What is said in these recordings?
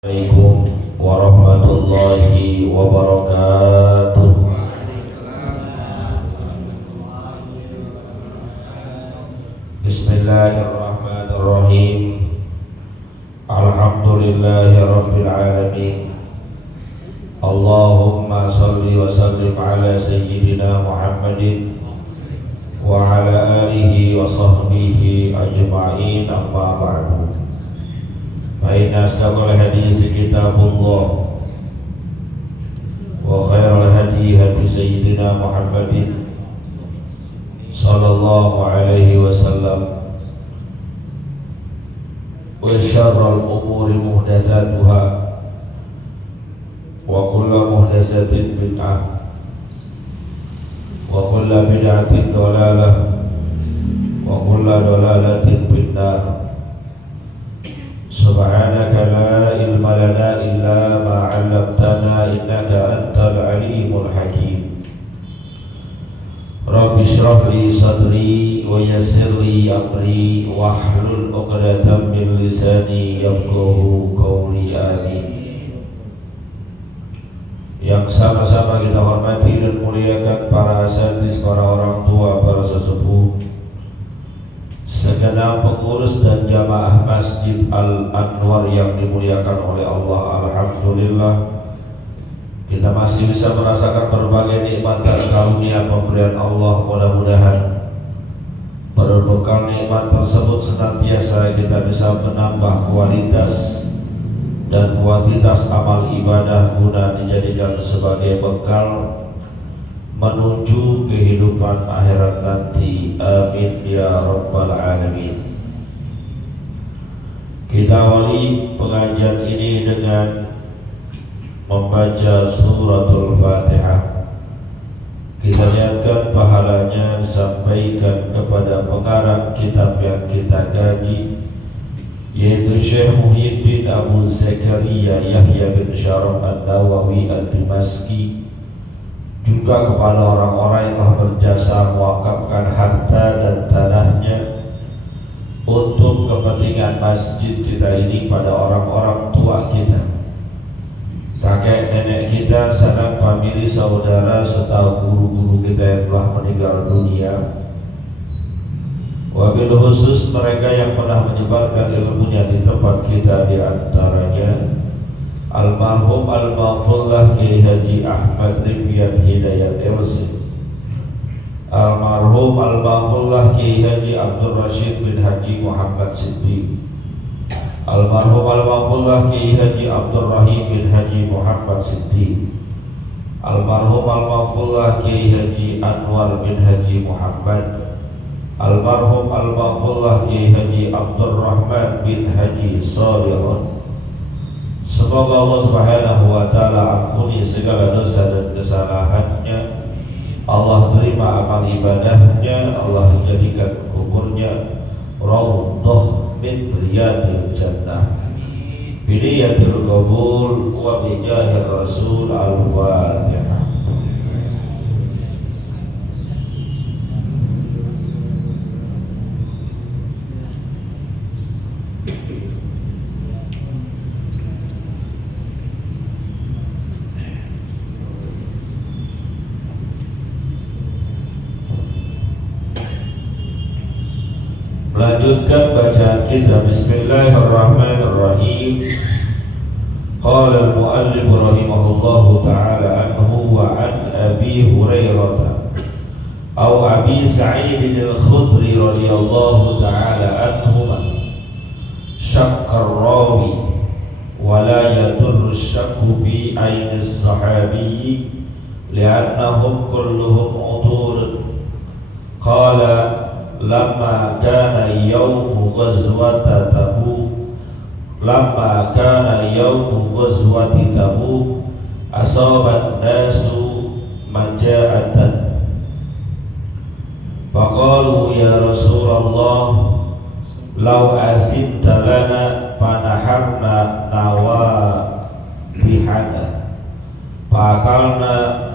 Assalamualaikum warahmatullahi wabarakatuh. Bismillahirrahmanirrahim. Alhamdulillahi rabbil alamin. Allahumma salli wa sallim ala sayyidina Muhammadin wa ala alihi wa sahbihi ajma'in, amma ba'du. فإن أصدق الحديث كتاب الله وخير الهدي هدي سيدنا محمد صلى الله عليه وسلم وشر الأمور محدثاتها وكل محدثة بدعة وكل بدعة ضلالة وكل ضلالة في النار. Subhanaka la ilma lana illa ma 'allamtana innaka antal alimul hakim. Rabbi shrah li sadri wa yassir li amri wahlul 'uqdatam min lisani yafqahu qawli. Amin. Yang sama-sama kita hormati dan muliakan para asatidz, para orang tua, para sesepuh, segenap pengurus dan jamaah Masjid Al-Anwar yang dimuliakan oleh Allah. Alhamdulillah, kita masih bisa merasakan berbagai nikmat dan karunia pemberian Allah. Mudah-mudahan berbekal nikmat tersebut senantiasa kita bisa menambah kualitas dan kuantitas amal ibadah guna dijadikan sebagai bekal menuju kehidupan akhirat nanti. Amin ya rabbal alamin. Kita awali pengajian ini dengan membaca suratul Fatihah. Kita lihatkan pahalanya sampaikan kepada pengarang kitab yang kita kaji, yaitu Syekh Muhyiddin Abu Zakaria Yahya bin Syaraf An-Nawawi Al-Dimashqi, juga kepada orang-orang yang telah berjasa mewakafkan harta dan tanahnya untuk kepentingan masjid kita ini pada orang-orang tua kita, kakek nenek kita, sanak famili, saudara, serta guru-guru kita yang telah meninggal dunia. Wabil khusus mereka yang pernah menyebarkan ilmunya di tempat kita, di antaranya Almarhum Al-Maghfurlah Kiai Haji Ahmad Ribyan Hidayat Ersi, Almarhum Al-Maghfurlah Kiai Haji Abdul Rashid bin Haji Muhammad Siddiq, Almarhum Al-Maghfurlah Kiai Haji Abdul Rahim bin Haji Muhammad Siddiq, Almarhum Al-Maghfurlah Kiai Haji Anwar bin Haji Muhammad, Almarhum Al-Maghfurlah Kiai Haji Abdul Rahman bin Haji Salihun. Semoga Allah Subhanahu wa ta'ala ampuni segala dosa dan kesalahannya, Allah terima amal ibadahnya, Allah jadikan kuburnya raudhah min riyadil jannah. Biniyatul qabul wa bijahir rasul. Al-Fatihah. Melanjutkan bacaan kita. Bismillahirrahmanirrahim. Qala al-muallif rahimahullahu ta'ala anhu wa an Abi Hurairah aw Abi Sa'id al-Khudri radhiyallahu ta'ala anhuma syaqqa ar-rawi wa la yadurru ash-shakku bi ayni as-sahabi li'annahum kulluhum udul. Qala Lama kana yawmu ghazwati Tabuk asaban nasu maja'atan faqalu ya Rasulullah law azinta lana panaharna nawabihana fa'akalna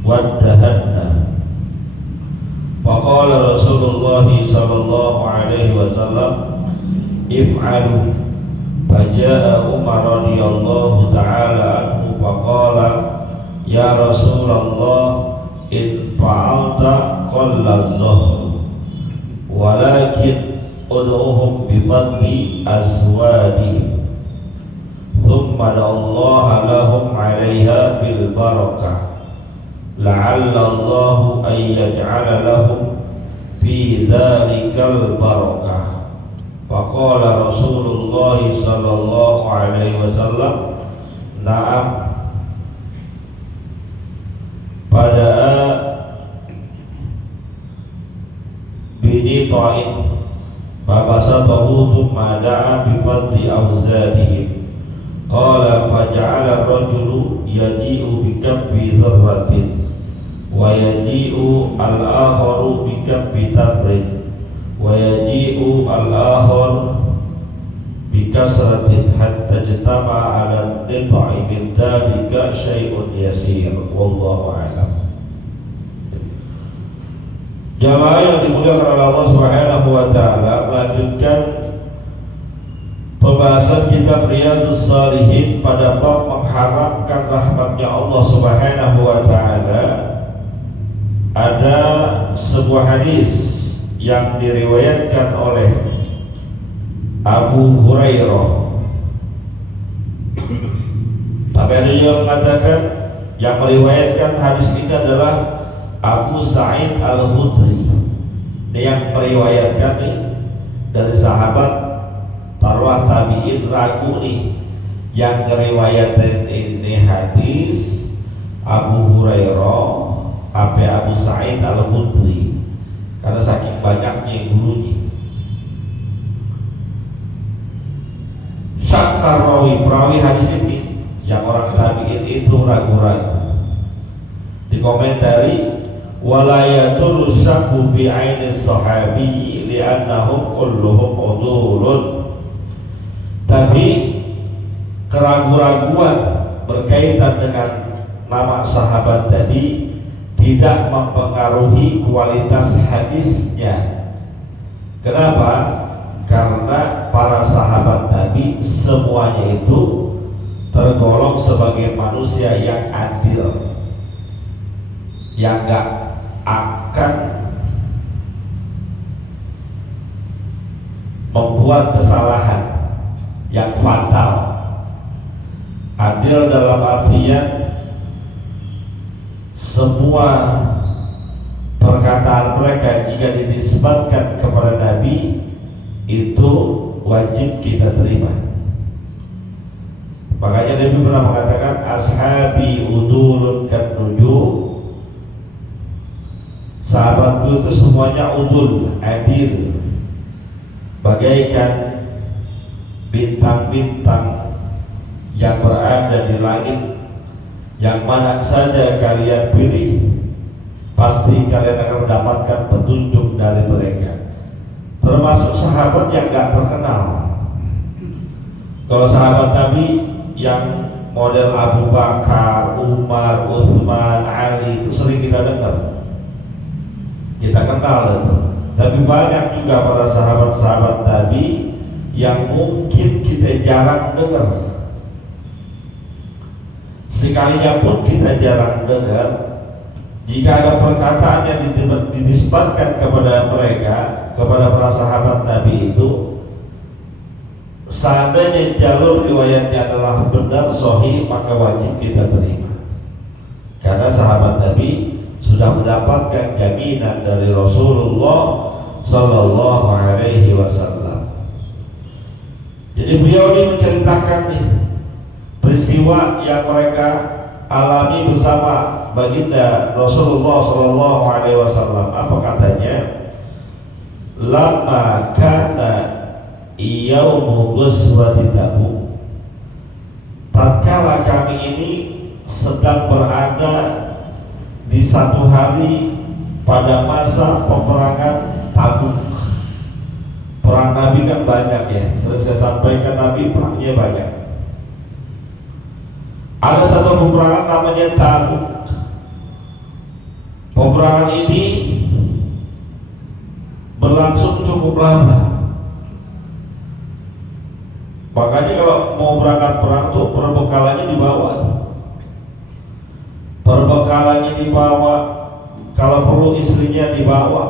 waddahanna. Faqala Rasulullah sallallahu alaihi wasallam, if'alu. Faja'a Umar radhiyallahu ta'ala anhu faqala, ya Rasulullah, in fa'alta qalla az-zuhr, walakin ud'uhum bi fadli azwadihim, thumma da'allaha lahum 'alaiha bil barakah, la'alla Allahu an yaj'ala lahum fi dhalikal barakah. Faqala Rasulullah sallallahu alaihi wasallam, na'am. Pada bini ta'in fabasatahu thumma da'a bi fadli awzadihim. Qala faja'ala ar-rajulu yaji'u bi kabbi dzarratin wa yaji'u al-akharu bi kabbi tamrin wa yaji'u al-akhar bi kasratin hatta jtama'a 'ala an-nit'i min dzalika syai'un yasir, wallahu a'lam. Jamaah yang dimuliakan oleh Allah Subhanahu wa taala, melanjutkan pembahasan kitab Riyadhus Shalihin pada bab mengharapkan rahmatnya Allah Subhanahu wa taala. Ada sebuah hadis yang diriwayatkan oleh Abu Hurairah, tapi ada yang mengatakan yang meriwayatkan hadis ini adalah Abu Sa'id Al-Khudri. Yang meriwayatkan nih dari sahabat taruh tabi'in, ragu nih yang meriwayatkan ini hadis Abu Hurairah Abu Sa'id Al-Khudri, karena saking banyaknya gurunya. Syakar perawi hadis ini yang orang tabi'in itu ragu-ragu. Dikomentari, wala yadurru syakku bi'aini sahabi li'annahum kulluhum udulun. Tapi keraguan-raguan berkaitan dengan nama sahabat tadi tidak mempengaruhi kualitas hadisnya. Kenapa? Karena para sahabat Nabi semuanya itu tergolong sebagai manusia yang adil, yang gak akan membuat kesalahan yang fatal. Adil dalam artian semua perkataan mereka jika dinisbatkan kepada Nabi itu wajib kita terima. Makanya Nabi pernah mengatakan, ashabi udulun kan nujum, sahabatku itu semuanya udul, adil, bagaikan bintang-bintang yang berada di langit. Yang mana saja kalian pilih, pasti kalian akan mendapatkan petunjuk dari mereka. Termasuk sahabat yang gak terkenal. Kalau sahabat Nabi yang model Abu Bakar, Umar, Utsman, Ali itu sering kita dengar, kita kenal itu. Tapi banyak juga para sahabat-sahabat Nabi yang mungkin kita jarang dengar. Sekalinya pun kita jarang dengar, jika ada perkataan yang dinisbatkan kepada mereka, kepada para sahabat Nabi itu, seandainya jalur riwayatnya adalah benar, sahih, maka wajib kita terima. Karena sahabat Nabi sudah mendapatkan jaminan dari Rasulullah Sallallahu Alaihi Wasallam. Jadi beliau ini menceritakan nih peristiwa yang mereka alami bersama baginda Rasulullah Sallallahu Alaihi Wasallam. Apa katanya? Lama kana yaumu ghazwati Tabuk, tatkala kami ini sedang berada di satu hari pada masa peperangan Tabuk. Perang Nabi kan banyak ya, sering saya sampaikan Nabi perangnya banyak. Ada satu peperangan namanya Tabuk. Peperangan ini berlangsung cukup lama. Makanya kalau mau berangkat perang tuh perbekalannya dibawa. Perbekalannya dibawa, kalau perlu istrinya dibawa.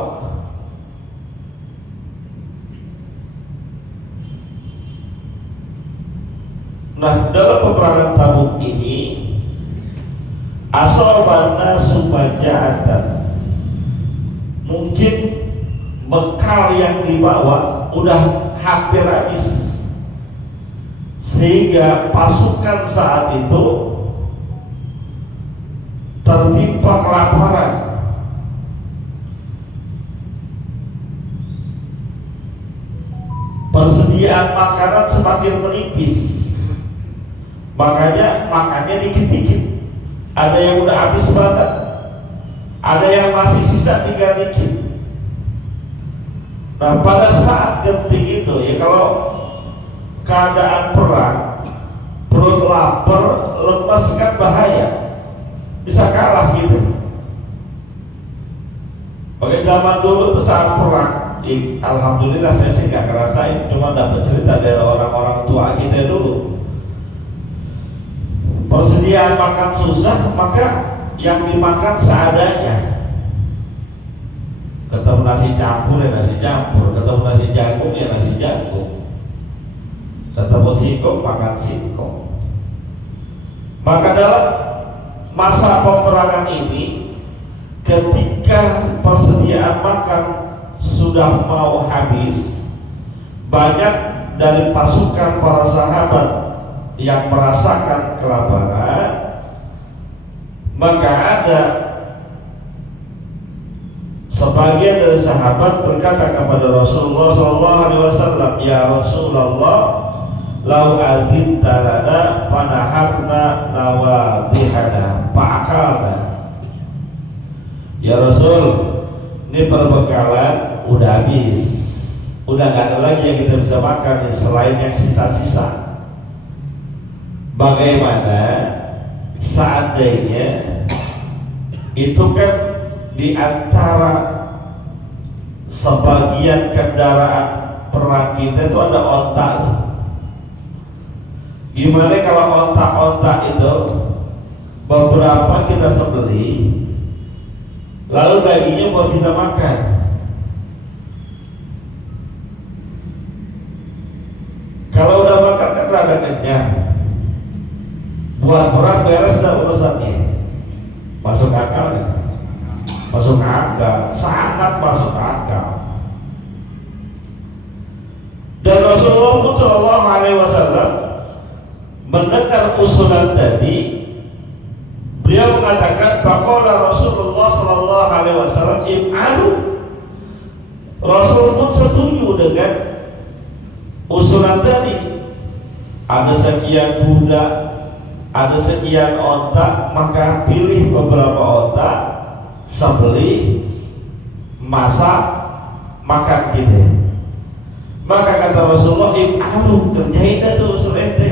Nah, dalam peperangan Tabuk ini asobana subajatan, mungkin bekal yang dibawa udah hampir habis, sehingga pasukan saat itu tertimpa kelaparan. Persediaan makanan semakin menipis, makanya makannya dikit-dikit. Ada yang udah habis banget, ada yang masih sisa tinggal dikit. Nah, pada saat genting itu ya, kalau keadaan perang, perut lapar, lemas kan bahaya, bisa kalah gitu. Oke, zaman dulu tuh saat perang, alhamdulillah saya sih nggak ngerasain, cuma dapat cerita dari orang-orang tua kita dulu. Persediaan makan susah, maka yang dimakan seadanya. Ketemu nasi campur ya nasi campur, ketemu nasi jagung ya nasi jagung, ketemu singkong makan singkong. Maka dalam masa peperangan ini, ketika persediaan makan sudah mau habis, banyak dari pasukan para sahabat yang merasakan kelaparan, maka ada sebagian dari sahabat berkata kepada Rasulullah SAW, "Ya Rasulullah, lau adzinta lana fanaharna nawadihana fa'akalna." Ya Rasul, ini perbekalan udah habis, udah gak ada lagi yang kita bisa makan selain yang sisa-sisa. Bagaimana seandainya itu kan di antara sebagian kendaraan perang kita itu ada onta. Gimana kalau onta-onta itu beberapa kita sembelih, lalu dagingnya buat kita makan? Kalau udah makan kan rada kenyang, buat perang beres dah urusannya. Masuk akal kan? Masuk akal, sangat masuk akal. Dan Rasulullah pun Shallallahu Alaihi Wasallam mendengar usulan tadi, beliau mengatakan bahwa Rasulullah Shallallahu Alaihi Wasallam im'alu. Rasul pun setuju dengan usulan tadi. Ada sekian budak, ada sekian onta, maka pilih beberapa onta, sembelih, masak, makan gitu. Maka kata Rasulullah, im'alu, kerjain itu usul ente.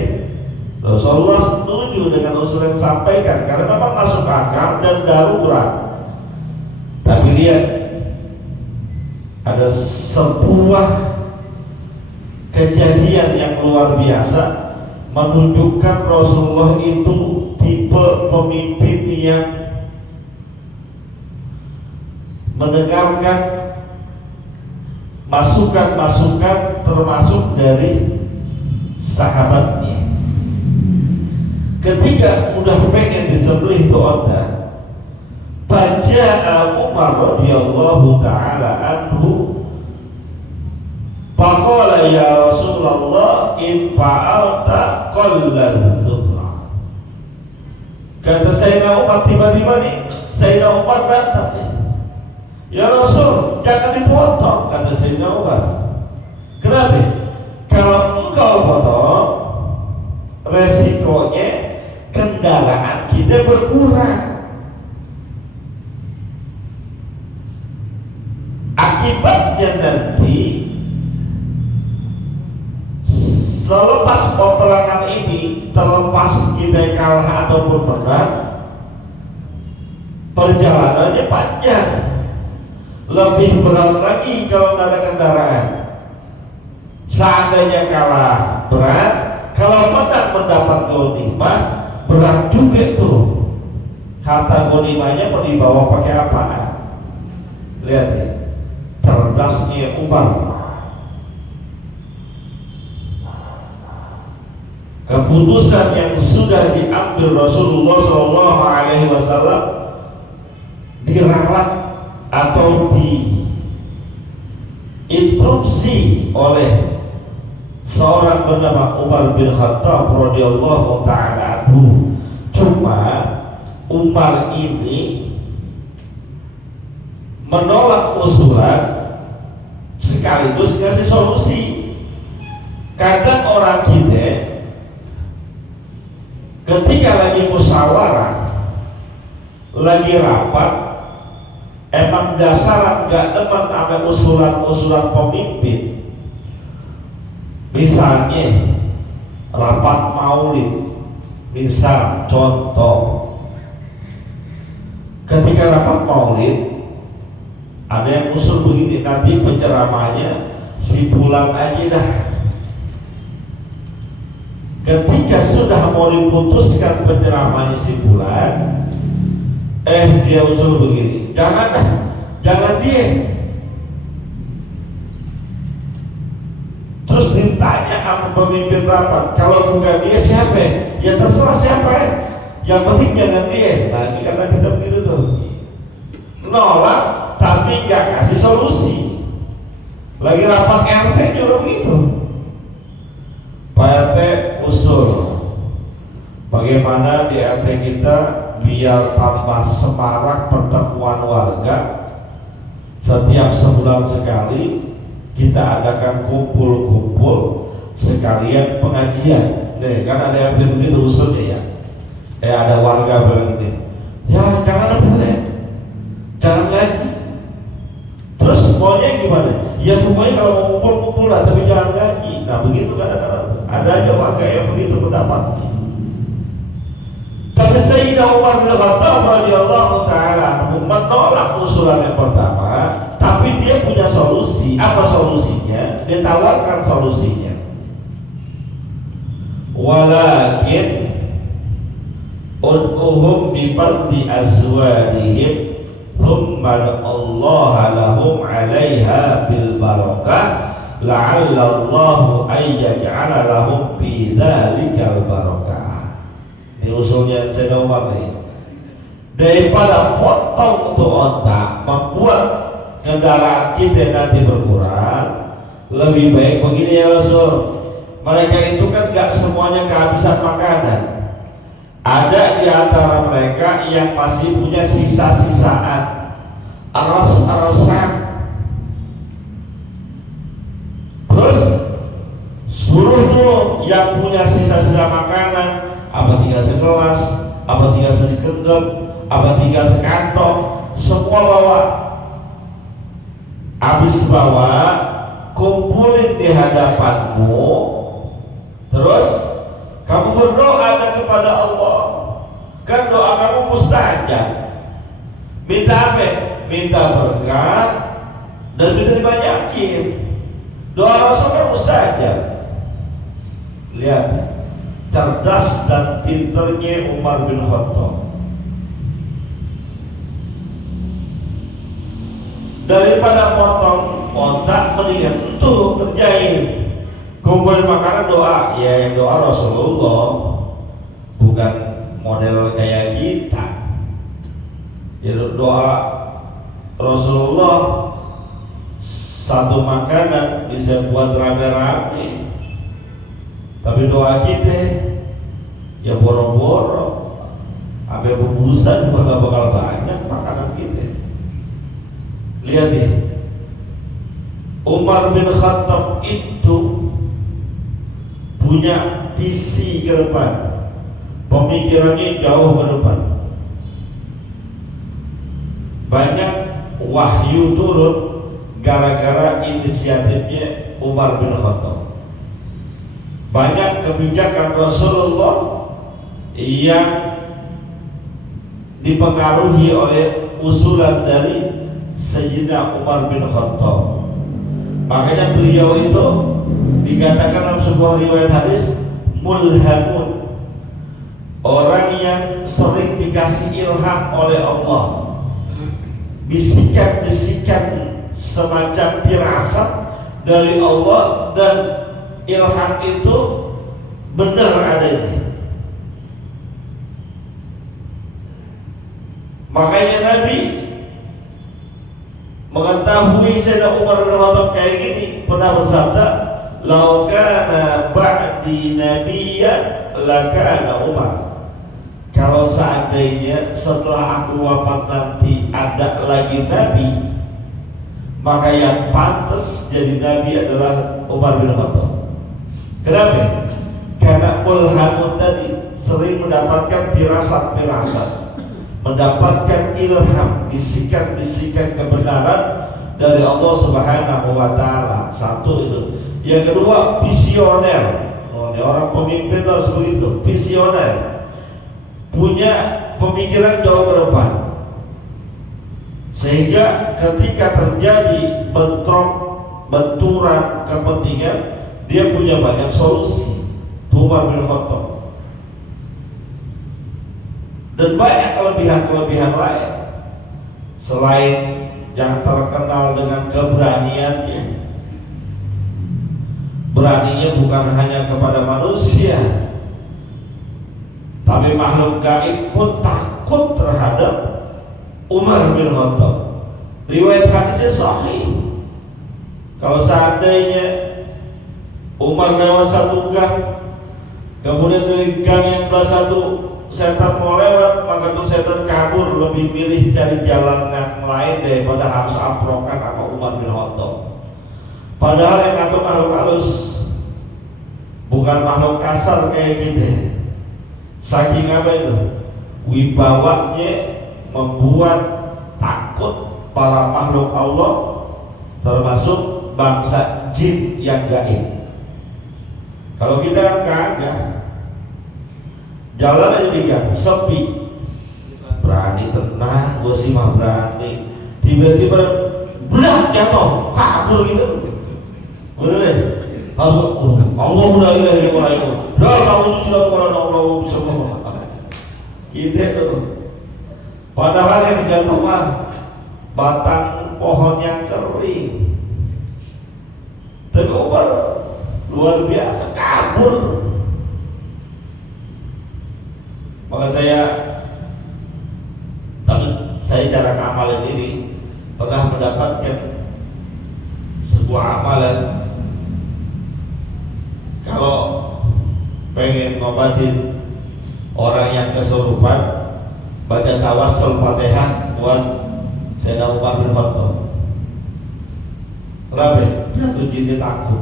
Rasulullah setuju dengan usul yang disampaikan karena memang masuk akal dan darurat. Tapi lihat, ada sebuah kejadian yang luar biasa menunjukkan Rasulullah itu tipe pemimpin yang mendengarkan masukan-masukan termasuk dari sahabatnya. Ketika udah pengen disembelih itu onta, baca Umar radhiyallahu taala anhu, faqala ya Rasulullah in fa'alta qallal dhuhra. Kata Sayyidina Umar, tiba-tiba nih Sayyidina Umar datang nih, ya Rasul, jangan dipotong. Kata Sayyidina Umar, kenapa? Kalau engkau potong, resikonya kendaraan kita berkurang, akibatnya nanti selepas peperangan ini, terlepas kita kalah ataupun menang, perjalanannya panjang. Lebih berat lagi kalau nggak ada kendaraan. Seandainya kalah berat, kalau menang mendapat ghanimah berat juga tuh. Harta ghanimahnya mau dibawa pakai apaan? Lihat ya, cerdasnya Umar. Keputusan yang sudah diambil Rasulullah SAW diralat atau diinstruksi oleh seorang bernama Umar bin Khattab radhiyallahu taala anhu. Cuma Umar ini menolak usulan sekaligus ngasih solusi. Kadang orang kita ketika lagi musyawarah, lagi rapat, emang dasar nggak demen sama usulan-usulan pemimpin. Misalnya rapat maulid, misal contoh, ketika rapat maulid ada yang usul begini, nanti penceramahnya si pulang aja dah. Ketika sudah mau diputuskan penceramahnya si pulang, dia usul begini, jangan dah, jangan dia. Terus ditanya sama pemimpin rapat, kalau bukan dia siapa? Ya terserah siapa, yang penting jangan dia. Nah ini karena kita begitu tuh, nolak tapi nggak kasih solusi. Lagi rapat RT juga begitu, Pak RT usul bagaimana di RT kita biar tambah semarak pertemuan warga. Setiap sebulan sekali kita adakan kumpul-kumpul sekalian pengajian. Nih kan ada RT begitu usulnya ya. Ada warga bilang ini, ya jangan apa ya, jangan ngaji. Terus maunya gimana? Ya pokoknya kalau mau ngumpul-ngumpul lah, tapi jangan ngaji. Nah begitu kadang-kadang ada aja warga yang begitu pendapatnya. Tapi Sayyidina Umar bin Khattab radhiyallahu taala menolak usulan yang pertama, tapi dia punya solusi. Apa solusinya? Dia tawarkan solusinya. Walakin ud'uhum bi fadli azwadihim thumma Allah lahum 'alaiha bil barakah la'alla Allahu ay yaj'ala lahum fi dzalikal barakah. Ini usulnya Sayyidina Umar nih. Daripada potong untuk otak, membuat kendaraan kita nanti berkurang, lebih baik begini ya Rasul. Mereka itu kan gak semuanya kehabisan makanan. Ada di antara mereka yang masih punya sisa-sisaan, aras-arasan. Terus suruh tuh yang punya sisa-sisa makanan, apa tinggal segelas, apa tinggal segenggam, apa tinggal sekantong, semua bawa. Habis bawa, kumpulin di hadapanmu. Terus kamu berdoa kepada Allah. Kan doa kamu mustajab. Minta apa? Minta berkah dan minta dibanyakin. Doa Rasul kan mustajab. Lihat, cerdas dan pinternya Umar bin Khattab. Daripada potong otak, mendingan itu kerjain. Kumpulin makanan, doa. Ya yang doa Rasulullah, bukan model kayak kita. Ya doa Rasulullah, satu makanan bisa buat rame-rame. Tapi doa kita ya boro-boro, sampai bubusan juga gak bakal banyak makanan kita. Lihat ya, Umar bin Khattab itu punya visi ke depan, pemikirannya jauh ke depan. Banyak wahyu turun gara-gara inisiatifnya Umar bin Khattab. Banyak kebijakan Rasulullah yang dipengaruhi oleh usulan dari Sayyidina Umar bin Khattab. Makanya beliau itu dikatakan dalam sebuah riwayat hadis mulhamun, orang yang sering dikasih ilham oleh Allah, bisikan-bisikan semacam firasat dari Allah, dan ilham itu benar adanya. Makanya Nabi mengetahui Sayyidina Umar bin Khattab kayak gini, pernah bersabda, "Lau kana ba'di nabiyyan lakana Umar." Kalau seandainya setelah aku wafat nanti ada lagi nabi, maka yang pantas jadi nabi adalah Umar bin Khattab. Kenapa? Karena mulhamun tadi sering mendapatkan firasat-firasat, mendapatkan ilham, bisikan-bisikan kebenaran dari Allah Subhanahu wa taala. Satu itu. Yang kedua, visioner. Orang pemimpin harus begitu, visioner. Punya pemikiran jauh ke depan. Sehingga ketika terjadi benturan kepentingan, dia punya banyak solusi. Umar bin Khattab. Dan banyak kelebihan-kelebihan lain selain yang terkenal dengan keberaniannya. Beraninya bukan hanya kepada manusia, tapi makhluk gaib pun takut terhadap Umar bin Khattab. Riwayat hadisnya sahih. Kalau seandainya Umar lewat satu gang, kemudian dari gang yang belah satu setan mau lewat, maka tuh setan kabur, lebih milih cari jalan yang lain daripada harus amprokan apa Umar bin Khattab. Padahal yang ngatur makhluk halus, bukan makhluk kasar kayak gitu. Saking apa itu? Wibawanya membuat takut para makhluk Allah, termasuk bangsa jin yang gaib. Kalau kita kan kagak, jalan aja di gang, sepi, berani tenang, gue sih mah berani. Tiba-tiba berat jatuh, kabur gitu. Bener deh. Allah udah ilahi wa ilahi. Dah kamu itu sudah kepada Allah semua. Gitu tuh. Padahal yang jatuh mah batang pohon yang kering. Tapi Umar luar biasa, kabur. Maka saya cara ngamalin ini pernah mendapatkan sebuah amalan. Kalau pengen ngobatin orang yang kesurupan, baca tawassul Fatihah buat Sayyidina Umar bin Khattab. Kenapa? Jatuh jinnya takut.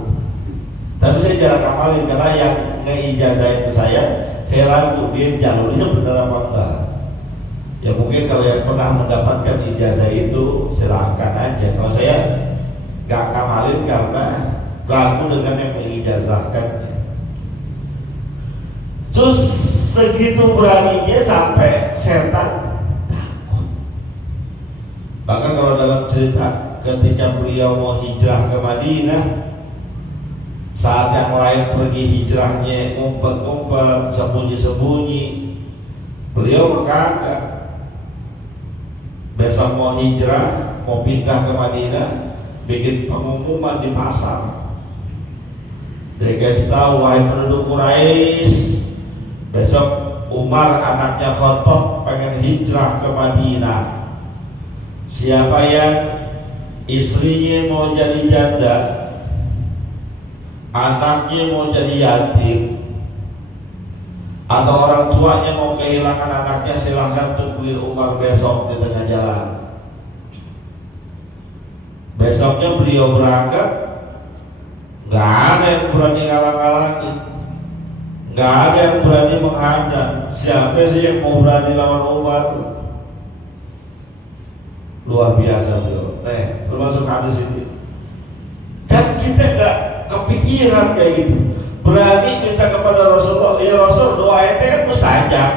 Tapi saya jarang ngamalin karena yang ngeijazahin ke saya ragu dia jalurnya benar apa enggak. Ya mungkin kalau yang pernah mendapatkan ijazah itu silahkan aja. Kalau saya nggak ngamalin karena ragu dengan yang mengijazahkannya. Terus segitu beraninya sampai setan takut. Bahkan kalau dalam cerita ketika beliau mau hijrah ke Madinah, saat yang lain pergi hijrahnya ngumpet-ngumpet, sembunyi-sembunyi, beliau kagak. Besok mau hijrah, mau pindah ke Madinah, bikin pengumuman di pasar. Dia kasih tahu, wahai penduduk Quraisy, besok Umar anaknya Khattab pengen hijrah ke Madinah. Siapa yang istrinya mau jadi janda, anaknya mau jadi yatim, atau orang tuanya mau kehilangan anaknya, silahkan tungguin Umar besok di tengah jalan. Besoknya beliau berangkat, nggak ada yang berani ngalang-ngalangin, nggak ada yang berani menghadang. Siapa sih yang mau berani lawan Umar? Luar biasa beliau. Termasuk hadis ini. Kan kita nggak kepikiran kayak gitu. Berani minta kepada Rasulullah, ya Rasul, doa itu kan mustajab.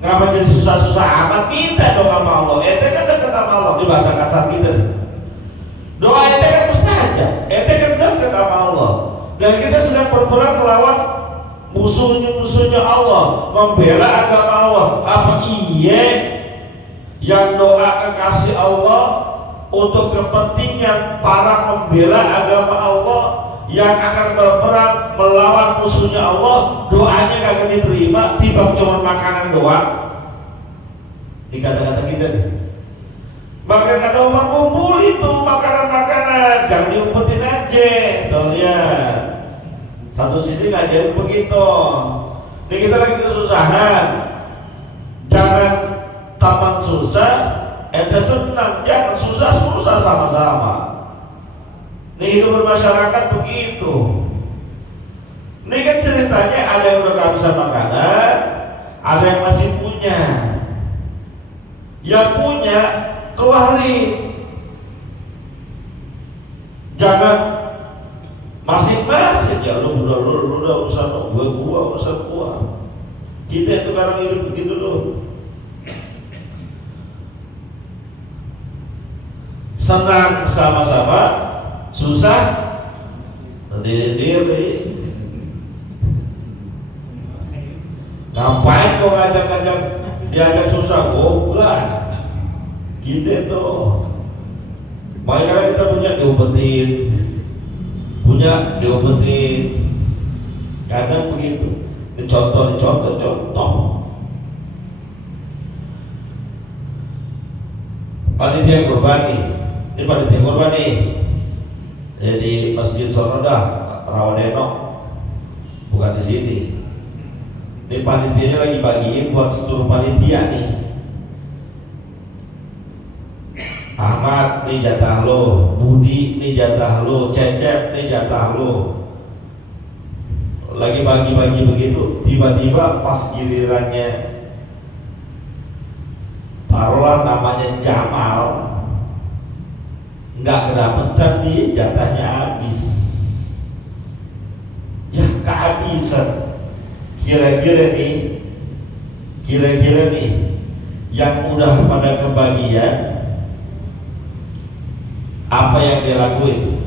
Ngapa jadi susah-susah amat? Minta dong sama Allah. Ente kan dekat sama Allah di bahasa kasar kita nih. Doa ente kan mustajab. Ente kan dekat sama Allah. Dan kita sedang berperang melawan musuhnya Allah, membela agama Allah. Apa iya yang doa kekasih Allah untuk kepentingan para pembela agama Allah yang akan berperang melawan musuhnya Allah, doanya kagak diterima, tiba cuma makanan doang? Di kata-kata kita nih. Maka kata Umar, kumpul itu makanan-makanan, jangan diumpetin aja. Tuh lihat, satu sisi ngajarin begitu. Ini kita lagi kesusahan, jangan taman susah, ente senang, jangan susah sama-sama. Ini hidup bermasyarakat begitu. Ini kan ceritanya ada yang udah kehabisan makanan, ada yang masih punya. Yang punya keluarin. Jangan masing-masing ya lu udah urusan gua urusan gua. Kita itu kadang hidup begitu loh. Senang sama-sama, susah sendiri-sendiri. Ngapain kau ngajak-ngajak diajak susah? Enggak. Gitu tuh. Makanya kita punya diumpetin. Kadang begitu. Ini contoh. Panitia kurban nih. Ini panitia kurban nih. Jadi Masjid Sonodah Rawadeno, bukan di sini. Ini panitianya lagi bagiin buat seluruh panitia nih. Ahmad nih jatah lo, Budi nih jatah lo, Cecep nih jatah lo. Lagi bagi-bagi begitu, tiba-tiba pas gilirannya taruhlah namanya Jamal, nggak kedapetan dia, jatahnya habis. Ya kehabisan. Kira-kira nih yang udah pada kebagian, apa yang dilakuin?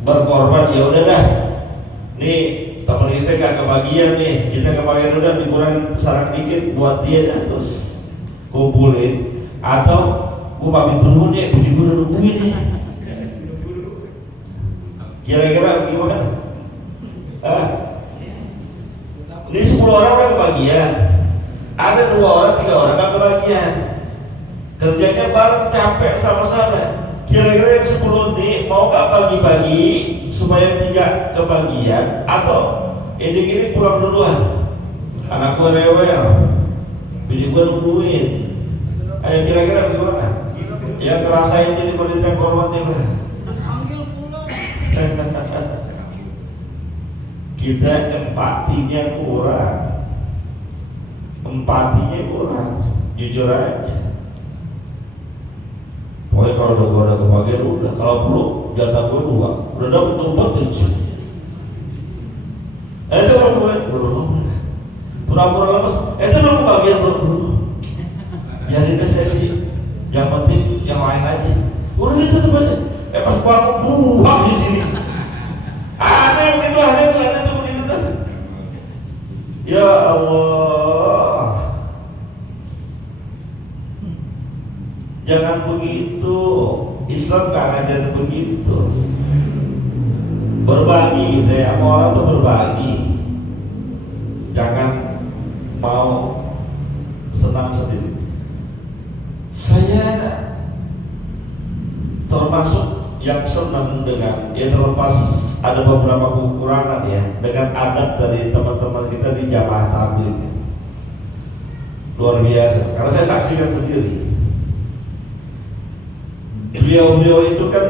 Berkorban. Ya udah dah, nih teman kita gak kebagian nih, kita kebagian udah dikurangin sarang dikit buat dia dah, terus kumpulin. Atau gua pamit dulu nih, budi gua udah nungguin nih. Kira-kira gimana? Ini 10 orang udah kebagian, ada 2 orang, 3 orang gak kebagian. Kerjanya bareng, capek sama-sama. Kira-kira yang 10 nih mau gak bagi-bagi supaya 3 kebagian, atau ini pulang duluan? Anak gua rewel, bini gua nungguin. Ayo kira-kira gimana? Yang ngerasain jadi penderita korban nih mana? Kita empatinya kurang, jujur aja. Pokoknya kalau udah kebagian udah, kalau perlu jatah gue 2, udah dapet umpetin sih. Itu belum pura-pura lemes, itu belum kebagian belum. Biarin deh saya sih, yang penting yang lain aja. Udah itu tuh aja. Pas gua buang di sini. Ada yang begitu, ada itu begitu tuh. Ya Allah. Jangan begitu. Islam gak ngajarin begitu. Berbagi gitu ya, sama orang tuh berbagi. Jangan mau senang sendiri. Saya termasuk yang senang dengan, ya terlepas ada beberapa kekurangan ya, dengan adab dari teman-teman kita di jamaah tabligh. Luar biasa, karena saya saksikan sendiri. Beliau itu kan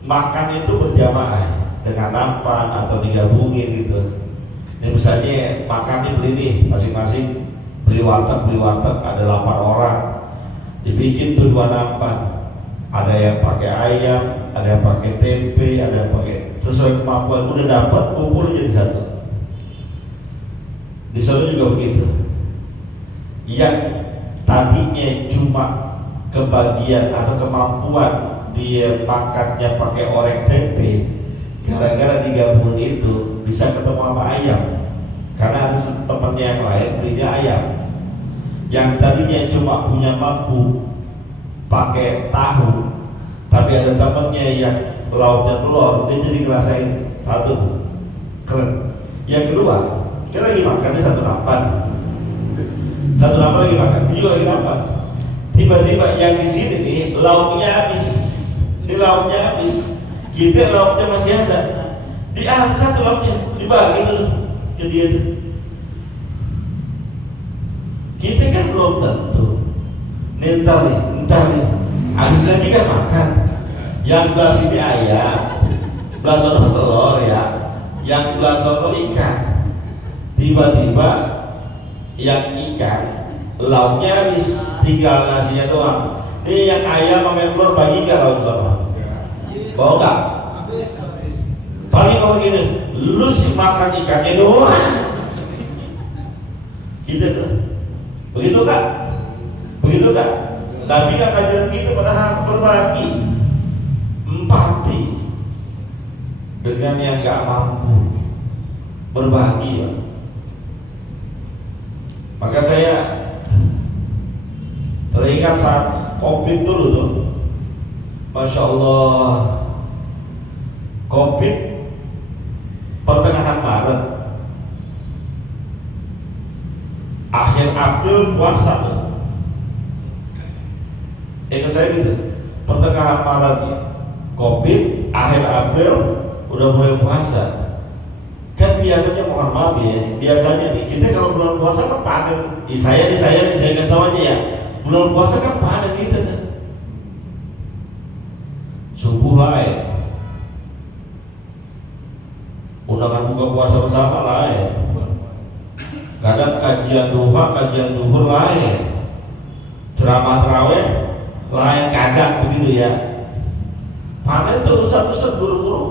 makan itu berjamaah dengan nampan atau digabungin gitu. Ini misalnya makan beli nih masing-masing, beli warteg ada 8 orang, dibikin tuh 2 nampan. Ada yang pakai ayam, ada yang pakai tempe, ada yang pakai sesuai kemampuan. Udah dapat, kumpul jadi satu. Di sana juga begitu. Yang tadinya cuma kebagian atau kemampuan dia makannya pakai orek tempe, gara-gara digabungin itu bisa ketemu sama ayam. Karena ada temannya yang lain belinya ayam. Yang tadinya cuma punya mampu pakai tahu, tapi ada temannya yang lauknya telur, dia jadi ngerasain satu keren. Yang kedua, dia lagi makan, dia satu nampan lagi makan, dia juga lagi nampan. Tiba-tiba yang di sini nih lauknya habis, di lauknya habis, kita lauknya masih ada, diangkat lauknya, dibagi dulu ke dia tuh. Kita kan belum tentu. Ntar nih, habis lagi kan makan. Yang belas ini ayam, belas sono telur ya, yang belas sono ikan. Tiba-tiba yang ikan lauknya habis, tinggal nasinya doang. Ini yang ayam sama yang telur bagi gak lauk sama? Mau gak? Paling kalau gini, lu sih makan ikannya doang. Gitu tuh. Begitu kan? Begitu kan? Nabi kan ngajarin gitu, padahal berbagi, empati dengan yang gak mampu, berbagi ya. Maka saya teringat saat COVID dulu tuh, Masya Allah, COVID pertengahan Maret, akhir April puasa tuh. Ingat saya gitu, pertengahan Maret COVID, akhir April udah mulai puasa. Kan biasanya, mohon maaf ya, biasanya nih kita kalau bulan puasa kan panen. Saya kasih tahu aja ya, bulan puasa kan panen kita kan. Subuh lain, undangan buka puasa bersama lain, kadang kajian duha, kajian duhur lain, ceramah tarawih lain, kadang begitu ya. Panen tuh satu buru-buru.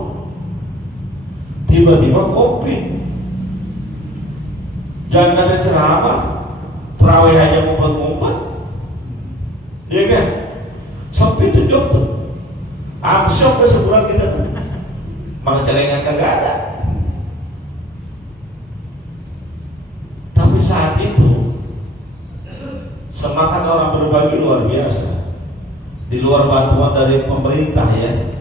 Tiba-tiba COVID, jangan ada ceramah, tarawih aja ngumpet-ngumpet, iya kan? Sepi tuh jok tuh, absyok ke sebulan kita tuh, malah celengan kagak ada. Tapi saat itu semangat orang berbagi luar biasa. Di luar bantuan dari pemerintah ya,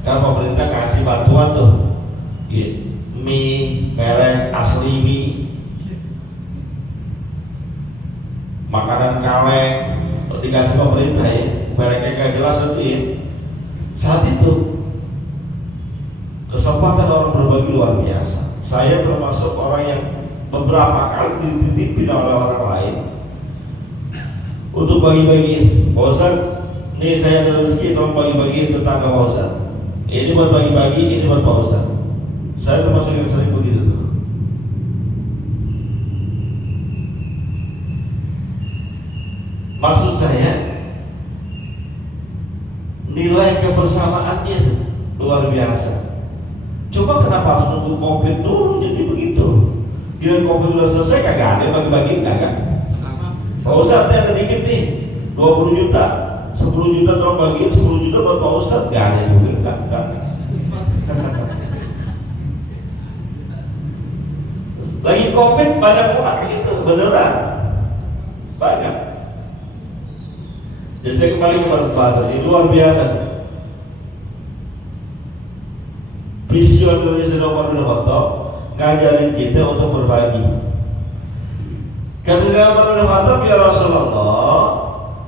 kan pemerintah kasih bantuan tuh mie merek asli, mie, makanan kaleng dikasih pemerintah ya, mereknya gak jelas itu ya. Saat itu kesempatan orang berbagi luar biasa. Saya termasuk orang yang beberapa kali dititipin oleh orang lain untuk bagi-bagi. Pak Ustaz, nih saya ada rezeki, tolong bagi-bagi tetangga Pak Ustaz. Ini buat bagi-bagi, ini buat Pak Ustaz. Saya termasuk yang sering begitu tuh. Maksud saya, nilai kebersamaannya tuh luar biasa. Coba kenapa harus nunggu COVID dulu jadi begitu? Kira COVID udah selesai kagak ada bagi-bagi, kagak. Pak Ustaz ada dikit nih, 20 juta, 10 juta tolong bagiin, 10 juta buat Pak Ustaz, gak ada juga, enggak. Lagi COVID banyak orang gitu, beneran banyak. Jadi saya kembali ke bahasa ini luar biasa. Visioner Sayyidina Umar bin Khattab ngajarin kita untuk berbagi. Kata Sayyidina Umar bin Khattab, ya Rasulullah,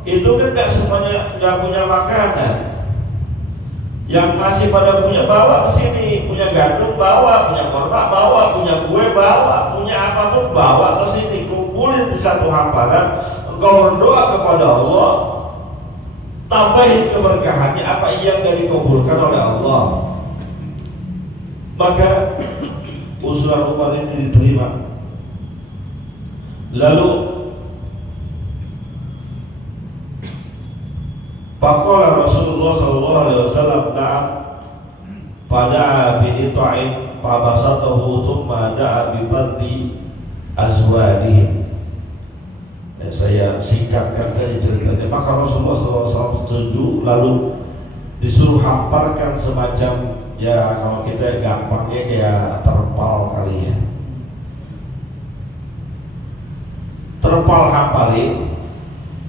itu kan gak semuanya gak punya makanan. Yang masih pada punya, bawa ke sini, punya gandum bawa, punya korma bawa, punya kue bawa, punya apapun bawa ke sini, kumpulin di satu hamparan. Engkau berdoa kepada Allah, tambahin keberkahannya apa yang gak dikabulkan oleh Allah. Maka usulan Umar ini diterima. Lalu Faqala Rasulullah sallallahu alaihi wasallam na'am fada'a bidita'in fabasatahu thumma da'a bibaddi azwadihim. Saya singkatkan saja ceritanya. Maka Rasulullah SAW setuju, lalu disuruh hamparkan semacam, ya kalau kita gampangnya kayak terpal kali ya, terpal hamparin.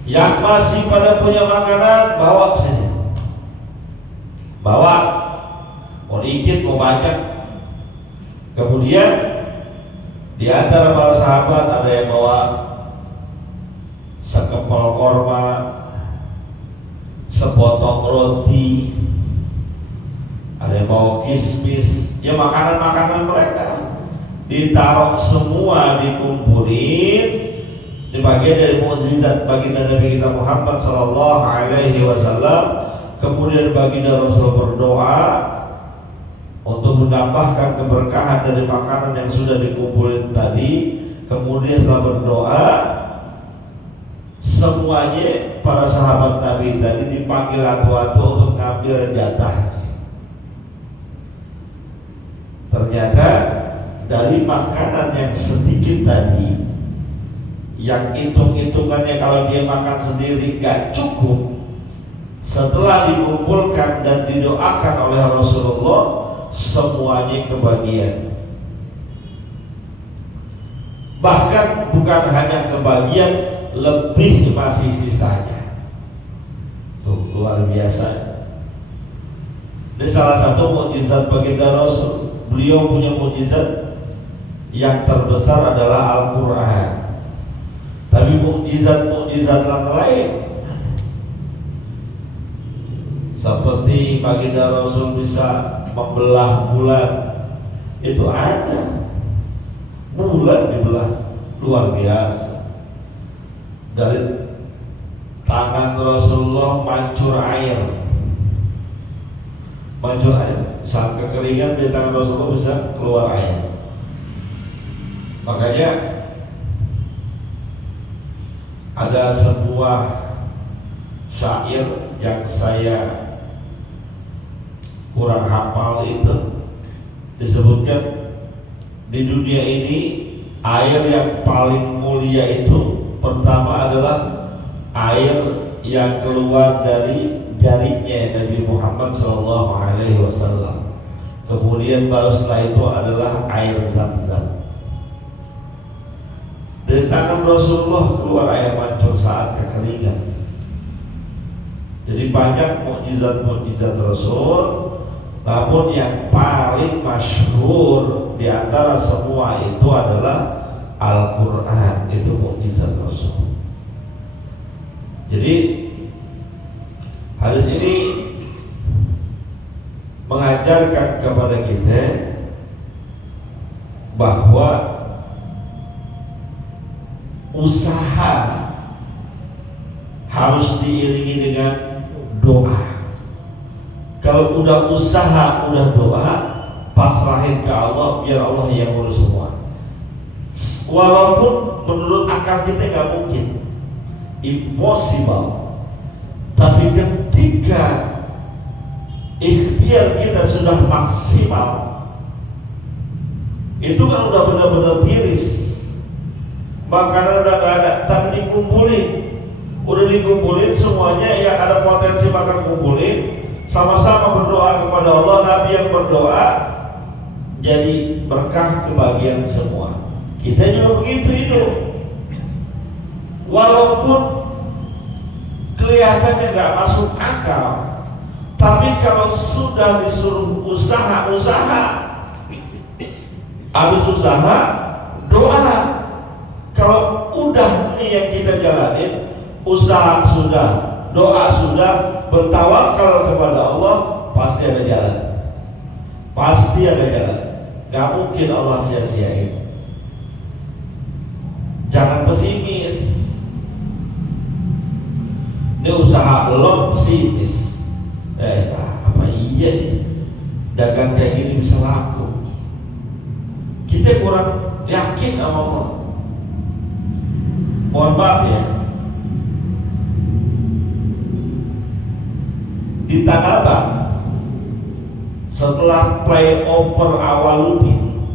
Yang masih pada punya makanan bawa ke sini, bawa, mau dikit mau banyak. Kemudian di antara para sahabat ada yang bawa sekepal korma, sepotong roti, ada yang bawa kismis, ya makanan-makanan mereka ditaruh semua, dikumpulin. Ini bagian dari mukjizat baginda Nabi kita Muhammad sallallahu alaihi wasallam. Kemudian baginda Rasul berdoa untuk menambahkan keberkahan dari makanan yang sudah dikumpulin tadi. Kemudian setelah berdoa, semuanya para sahabat Nabi tadi dipanggil atu-atu untuk ngambil jatah. Ternyata dari makanan yang sedikit tadi, yang hitung-hitungannya kalau dia makan sendiri gak cukup, setelah dikumpulkan dan didoakan oleh Rasulullah, semuanya kebagian. Bahkan bukan hanya kebagian, lebih masih sisanya. Tuh, luar biasa. Ini salah satu mukjizat baginda Rasul. Beliau punya mukjizat yang terbesar adalah Al-Quran. Tapi mukjizat-mukjizat yang lain, seperti baginda Rasul bisa membelah bulan, itu ada. Bulan dibelah, luar biasa. Dari tangan Rasulullah mancur air, saat kekeringan di tangan Rasulullah bisa keluar air. Makanya ada sebuah syair yang saya kurang hafal, itu disebutkan di dunia ini air yang paling mulia itu pertama adalah air yang keluar dari jarinya Nabi Muhammad SAW. Kemudian baru setelah itu adalah air Zam-Zam. Dari tangan Rasulullah keluar air mancur saat kekeringan. Jadi banyak mukjizat-mukjizat Rasul, namun yang paling masyhur di antara semua itu adalah Al-Quran. Itu mukjizat Rasul. Jadi hadis ini mengajarkan kepada kita bahwa usaha harus diiringi dengan doa. Kalau udah usaha, udah doa, pasrahin ke Allah, biar Allah yang urus semua. Walaupun menurut akal kita nggak mungkin, impossible. Tapi ketika ikhtiar kita sudah maksimal, itu kan udah benar-benar tiris. Makanan udah gak ada, tapi udah dikumpulin semuanya yang ada potensi makan kumpulin, sama-sama berdoa kepada Allah. Nabi yang berdoa jadi berkah kebagian semua. Kita juga begitu hidup, walaupun kelihatannya gak masuk akal, tapi kalau sudah disuruh usaha, habis usaha doa. Kalau udah nih yang kita jalanin, usaha sudah, doa sudah, bertawakal kepada Allah, pasti ada jalan. Pasti ada jalan. Gak mungkin Allah sia-siain. Jangan pesimis. Ini usaha belum pesimis. Apa iya nih dagang kayak gini bisa laku? Kita kurang yakin sama Allah. Mohon maaf ya, di Tanah Abang setelah flyover Awaludin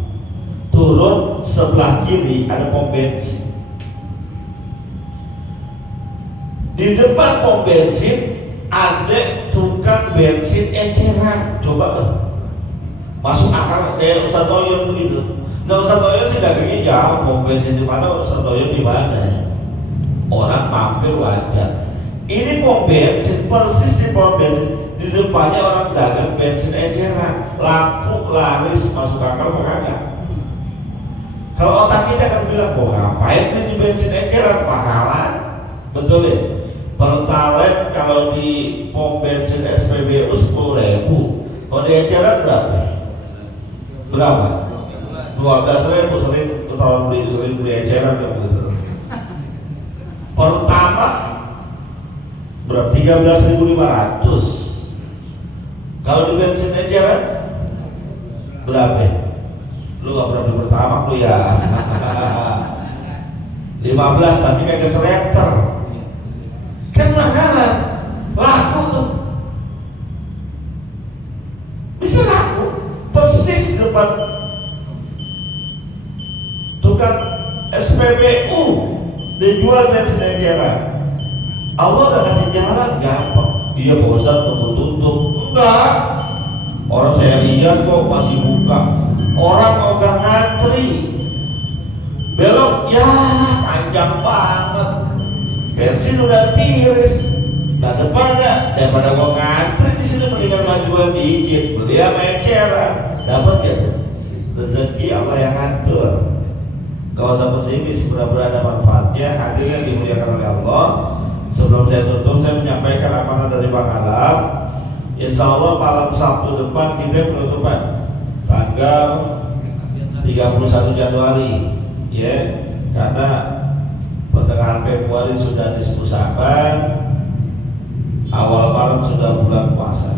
turun sebelah kiri ada pom bensin. Di depan pom bensin ada tukang bensin eceran. Coba deh, masuk akal kayak Ustaz Toyon begitu. Nah Ustaz Toyon sih dagangnya jauh, pom bensin di mana, Ustaz Toyon di mana? Orang mampir wajar. Ini pom bensin, persis di pom bensin, di depannya orang dagang bensin eceran, laku laris, masuk akal apa kagak? Kalau otak kita akan bilang, mau ngapain nih di bensin eceran, mahalan, betul ya? Pertalite kalau di pom bensin SPBU 10.000, kalau di eceran berapa? Berapa? 12.000, sering ketahuan beli eceran gitu. Pertama berapa? 13.500. Kalau di bensin eceran berapa? Lu gak pernah beli pertama lu ya. 15 tapi kagak seliter. Kan mahalan, laku tuh, bisa laku persis depan tukang SPBU dijual bensin eceran. Allah udah kasih jalan gampang. Iya Pak Ustadz tutup. Enggak, orang saya lihat kok masih buka. Orang mau gak ngantri, belok ya panjang banget. Bensin udah tiris, nah depannya daripada gua ngantri di sini mendingan majuan dikit, beli sama eceran, dapat ya rezeki Allah yang ngatur. Gak usah pesimis, mudah-mudahan ada manfaatnya. Hadirin yang dimuliakan oleh Allah. Sebelum saya tutup, saya menyampaikan amanah dari Bang Alam. Insya Allah malam Sabtu depan kita penutupan tanggal 31 Januari, ya, karena pertengahan Februari sudah nisfu Sa'ban, awal Maret sudah bulan puasa.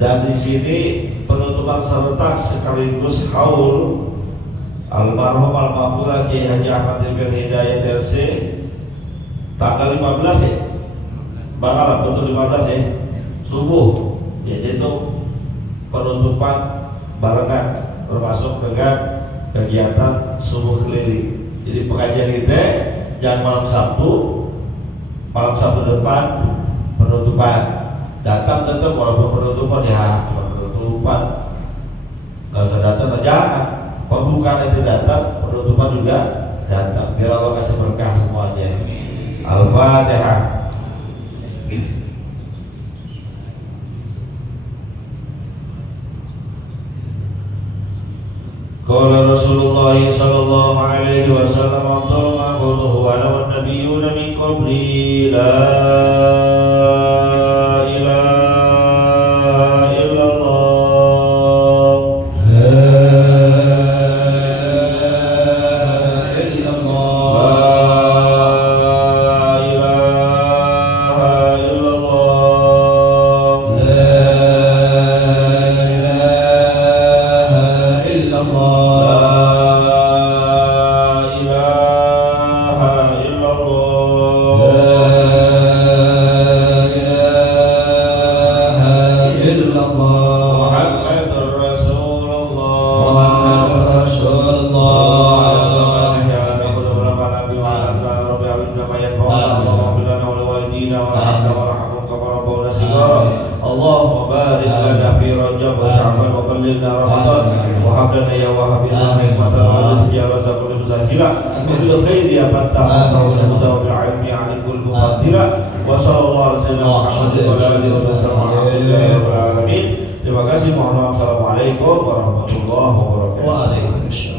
Dan di sini penutupan serentak sekaligus haul almarhum almarhumah Kiai Haji Ahmad bin Hidayat RC tanggal 15 ya, bakal betul 15 ya, subuh. Jadi itu penutupan barengan termasuk dengan kegiatan subuh keliling. Jadi pengajian kita jangan malam Sabtu depan penutupan. Datang tetap walaupun penutupan ya cuma penutupan. Gak usah datang jangan. Pembukaan itu datang, penutupan juga datang. Biar Allah kasih berkah semuanya. Al-Fatihah. Qala Rasulullah sallallahu alaihi wasallam afdalu ma quluhu ana wan nabiyyuna min qabli la ilaha illallah Allahumma barik lana fi Rajab wa Sya'ban wa ballilna Ramadan wa hab lana ya wahhab hikmatan wa rizqi ya razzaqul musahila wa bil khairi ya fattah wa bil huda wa bil ilmi alikul muqaddira wa sallallahu alaihi wasallam. Terima kasih. Mohon maaf. Assalamualaikum warahmatullahi wabarakatuh. Waalaikumsalam.